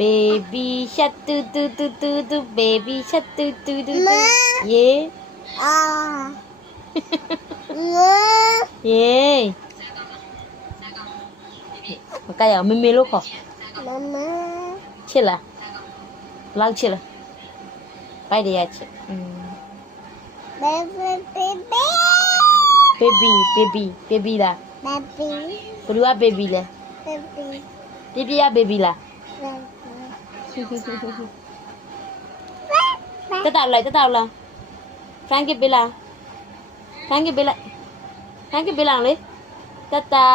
baby shark tu tu tu tu tu baby shark tu tu tu tu yeah yeah မကရအောင်မေမေလို့ခေါ်ချစ်လားလောက်ချစ်လားပိုက်ရချစ်baby လားဘယ်လိုက baby လဲပြရ baby လားတက်တောက်လားဖန်ကပေးလားလေတက်တာ